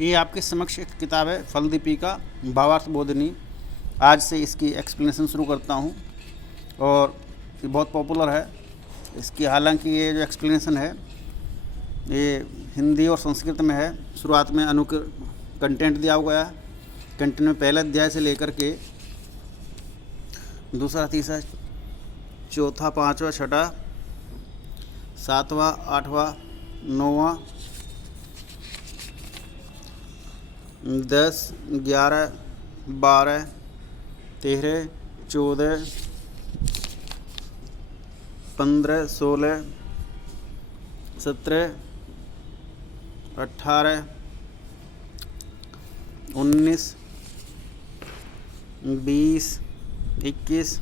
ये आपके समक्ष एक किताब है फलदीपिका भावार्थ बोधिनी। आज से इसकी एक्सप्लेनेशन शुरू करता हूँ और ये बहुत पॉपुलर है। इसकी हालांकि ये जो एक्सप्लेनेशन है ये हिंदी और संस्कृत में है। शुरुआत में कंटेंट दिया गया है। कंटेंट में पहले अध्याय से लेकर के दूसरा, तीसरा, चौथा, पाँचवा, छठा, सातवां, आठवां, नौवां, 10, 11, 12, 13, 14, 15, 16, 17, 18, 19, 20, 21,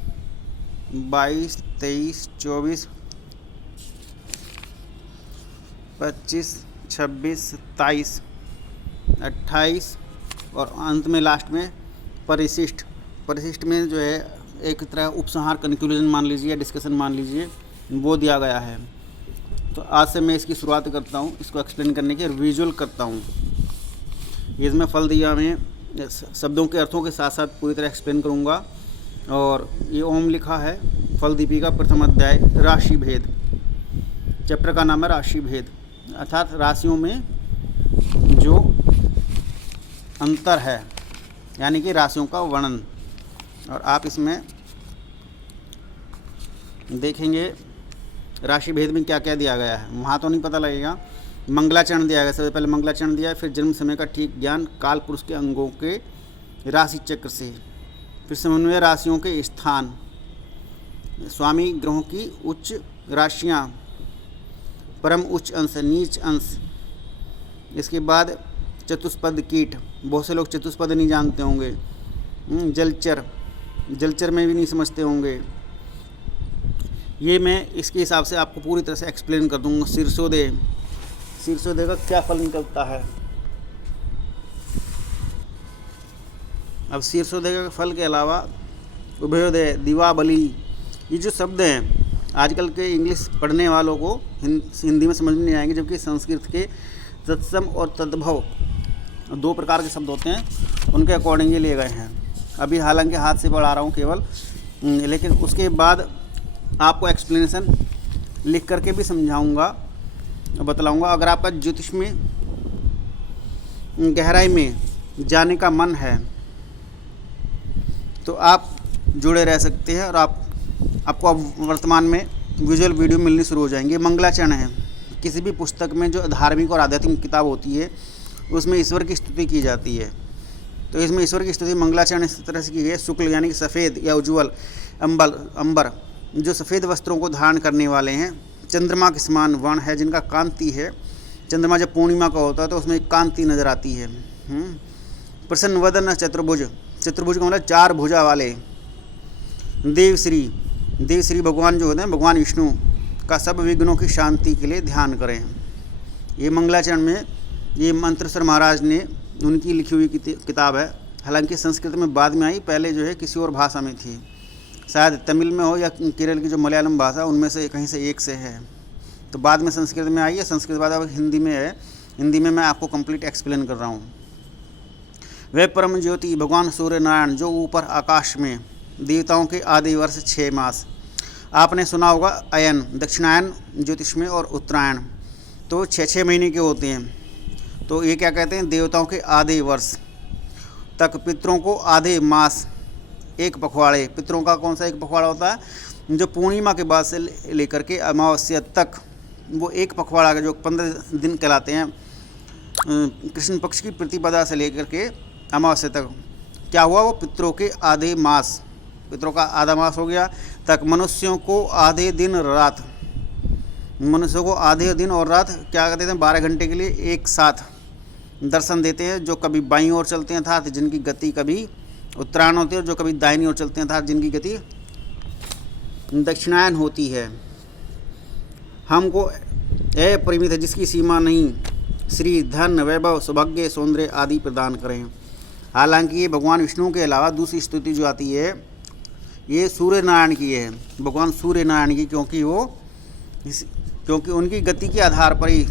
22, 23, 24, 25, 26, 27, 28 और अंत में लास्ट में परिशिष्ट में जो है एक तरह उपसंहार, कंक्लूजन मान लीजिए, डिस्कशन मान लीजिए, वो दिया गया है। तो आज से मैं इसकी शुरुआत करता हूँ, इसको एक्सप्लेन करने की विजुअल करता हूँ। इसमें फल दिया में शब्दों के अर्थों के साथ साथ पूरी तरह एक्सप्लेन करूँगा। और ये ओम लिखा है फलदीपिका प्रथम अध्याय राशि भेद। चैप्टर का नाम है राशि भेद, अर्थात राशियों में जो अंतर है, यानी कि राशियों का वर्णन। और आप इसमें देखेंगे राशि भेद में क्या क्या दिया गया है। वहाँ तो नहीं पता लगेगा। मंगलाचरण दिया गया, सबसे पहले मंगलाचरण दिया है, फिर जन्म समय का ठीक ज्ञान काल पुरुष के अंगों के राशि चक्र से, फिर समन्वय राशियों के स्थान, स्वामी ग्रहों की उच्च राशियाँ, परम उच्च अंश, नीच अंश। इसके बाद चतुष्पद कीट, बहुत से लोग चतुष्पद नहीं जानते होंगे। जलचर में भी नहीं समझते होंगे। ये मैं इसके हिसाब से आपको पूरी तरह से एक्सप्लेन कर दूंगा। शीर्षोदय का क्या फल निकलता है। अब शीर्षोदय के फल के अलावा उभयोदय, दीपावली, ये जो शब्द हैं आजकल के इंग्लिश पढ़ने वालों को हिंदी में समझ में नहीं आएंगे, जबकि संस्कृत के तत्सम और तद्भव 2 प्रकार के शब्द होते हैं, उनके अकॉर्डिंग लिए गए हैं। अभी हालांकि हाथ से पढ़ा रहा हूँ केवल, लेकिन उसके बाद आपको एक्सप्लेनेशन लिख करके भी समझाऊंगा, बतलाऊंगा। अगर आपका ज्योतिष में गहराई में जाने का मन है तो आप जुड़े रह सकते हैं और आपको अब वर्तमान में विजुअल वीडियो मिलनी शुरू हो जाएंगे। मंगलाचरण है, किसी भी पुस्तक में जो धार्मिक और आध्यात्मिक किताब होती है उसमें ईश्वर की स्तुति की जाती है। तो इसमें ईश्वर की स्तुति मंगलाचरण इस तरह से की गई है। शुक्ल यानी कि सफ़ेद या उज्ज्वल, अंबर जो सफ़ेद वस्त्रों को धारण करने वाले हैं, चंद्रमा के समान वर्ण है जिनका कांति है। चंद्रमा जब पूर्णिमा का होता है तो उसमें एक कांति नज़र आती है। प्रसन्न वदन चतुर्भुज का मतलब 4 भुजा वाले। देवश्री भगवान जो होते हैं, भगवान विष्णु का सब विघ्नों की शांति के लिए ध्यान करें। ये मंगलाचरण में ये मंत्रेश्वर महाराज ने उनकी लिखी हुई किताब है। हालांकि संस्कृत में बाद में आई, पहले जो है किसी और भाषा में थी, शायद तमिल में हो या केरल की जो मलयालम भाषा उनमें से कहीं से एक से है। तो बाद में संस्कृत में आई है, संस्कृत बाद अब हिंदी में है। हिंदी में मैं आपको कंप्लीट एक्सप्लेन कर रहा हूँ। वह परम ज्योति भगवान सूर्य नारायण जो ऊपर आकाश में, देवताओं के आदि वर्ष 6 मास। आपने सुना होगा अयन, दक्षिणायन ज्योतिष में, और उत्तरायण, तो 6 महीने के होते हैं। तो ये क्या कहते हैं, देवताओं के आधे वर्ष तक, पितरों को आधे मास, 1 पखवाड़े। पितरों का कौन सा 1 पखवाड़ा होता है, जो पूर्णिमा के बाद से लेकर के अमावस्या तक, वो 1 पखवाड़ा का जो 15 दिन कहलाते हैं। कृष्ण पक्ष की प्रतिपदा से लेकर के अमावस्या तक क्या हुआ, वो पितरों के आधे मास, पितरों का आधा मास हो गया तक। मनुष्यों को आधे दिन रात, मनुष्यों को आधे दिन और रात क्या कहते हैं, 12 घंटे के लिए एक साथ दर्शन देते हैं। जो कभी बाईं ओर चलते हैं अर्थात जिनकी गति कभी उत्तरायण होती है, और जो कभी दाहिनी ओर चलते हैं अर्थात जिनकी गति दक्षिणायन होती है। हमको अपरिमित है, जिसकी सीमा नहीं, श्री, धन, वैभव, सौभाग्य, सौंदर्य आदि प्रदान करें। हालांकि ये भगवान विष्णु के अलावा दूसरी स्तुति जो आती है ये सूर्य नारायण की है, भगवान सूर्य नारायण की, क्योंकि उनकी गति के आधार पर ही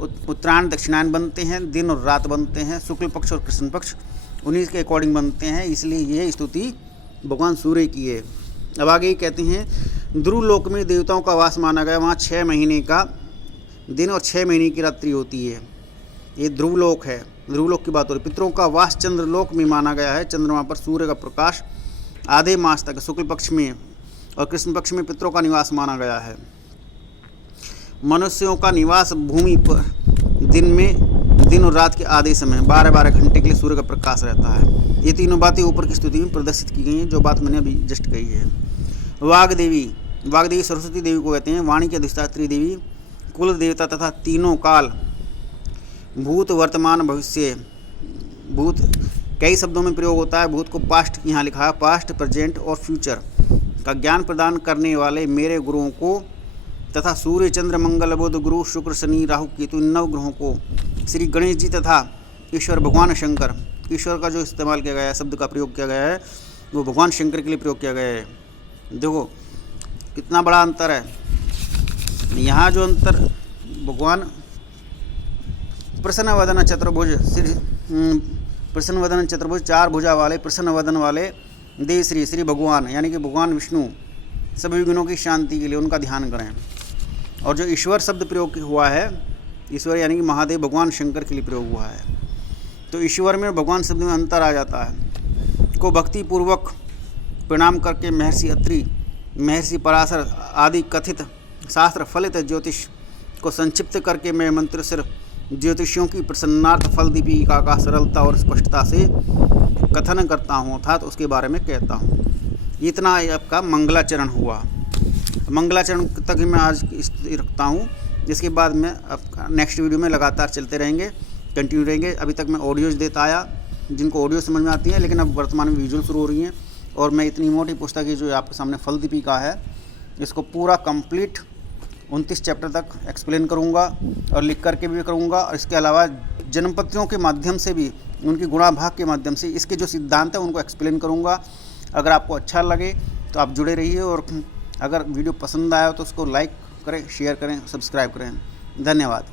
उत्तरायण दक्षिणायन बनते हैं, दिन और रात बनते हैं, शुक्ल पक्ष और कृष्ण पक्ष उन्हीं के अकॉर्डिंग बनते हैं, इसलिए ये स्तुति भगवान सूर्य की है। अब आगे ही कहते हैं ध्रुव लोक में देवताओं का वास माना गया, वहाँ 6 महीने का दिन और 6 महीने की रात्रि होती है। ये ध्रुव लोक है, ध्रुव लोक की बात हो रही। पितरों का वास चंद्रलोक में माना गया है, चंद्रमा पर सूर्य का प्रकाश आधे मास तक शुक्ल पक्ष में और कृष्ण पक्ष में पितरों का निवास माना गया है। मनुष्यों का निवास भूमि पर दिन और रात के आधे समय 12-12 घंटे के लिए सूर्य का प्रकाश रहता है। ये तीनों बातें ऊपर की स्तुति में प्रदर्शित की गई हैं, जो बात मैंने अभी जस्ट कही है। वाग्देवी सरस्वती देवी को कहते हैं, वाणी की अधिष्ठात्री देवी, कुल देवता तथा तीनों काल, भूत वर्तमान भविष्य। भूत कई शब्दों में प्रयोग होता है। भूत को पास्ट यहाँ लिखा है, पास्ट प्रेजेंट और फ्यूचर का ज्ञान प्रदान करने वाले मेरे गुरुओं को तथा सूर्य चंद्र मंगल बुध गुरु शुक्र शनि राहु केतु इन 9 ग्रहों को, श्री गणेश जी तथा ईश्वर भगवान शंकर, ईश्वर का जो इस्तेमाल किया गया है, शब्द का प्रयोग किया गया है, वो भगवान शंकर के लिए प्रयोग किया गया है। देखो कितना बड़ा अंतर है। यहाँ जो अंतर भगवान प्रसन्न वदन चतुर्भुज, प्रसन्न वदन चतुर्भुज 4 भुजा वाले प्रसन्न वदन वाले देव श्री भगवान यानी कि भगवान विष्णु सभी विघ्नों की शांति के लिए उनका ध्यान करें। और जो ईश्वर शब्द प्रयोग हुआ है, ईश्वर यानी कि महादेव भगवान शंकर के लिए प्रयोग हुआ है। तो ईश्वर में भगवान शब्द में अंतर आ जाता है। को भक्ति पूर्वक प्रणाम करके महर्षि अत्रि, महर्षि पराशर आदि कथित शास्त्र फलित ज्योतिष को संक्षिप्त करके मैं मंत्र सिर ज्योतिषियों की प्रसन्नार्थ फल दीपिका का सरलता और स्पष्टता से कथन करता हूँ, अर्थात उसके बारे में कहता हूँ। इतना आपका मंगलाचरण हुआ। मंगलाचरण तक ही मैं आज रखता हूँ। इसके बाद में आपका नेक्स्ट वीडियो में लगातार चलते रहेंगे, कंटिन्यू रहेंगे। अभी तक मैं ऑडियोज देता आया, जिनको ऑडियो समझ में आती है, लेकिन अब वर्तमान में विजुअल शुरू हो रही हैं। और मैं इतनी मोटी पुस्तक है जो आपके सामने फल दीपिका है, इसको पूरा कंप्लीट 29 चैप्टर तक एक्सप्लेन करूँगा और लिख करके भी करूँगा। और इसके अलावा जन्मपत्रियों के माध्यम से भी, उनकी गुणाभाग के माध्यम से इसके जो सिद्धांत है उनको एक्सप्लेन करूँगा। अगर आपको अच्छा लगे तो आप जुड़े रहिए, और अगर वीडियो पसंद आया तो उसको लाइक करें, शेयर करें, सब्सक्राइब करें। धन्यवाद।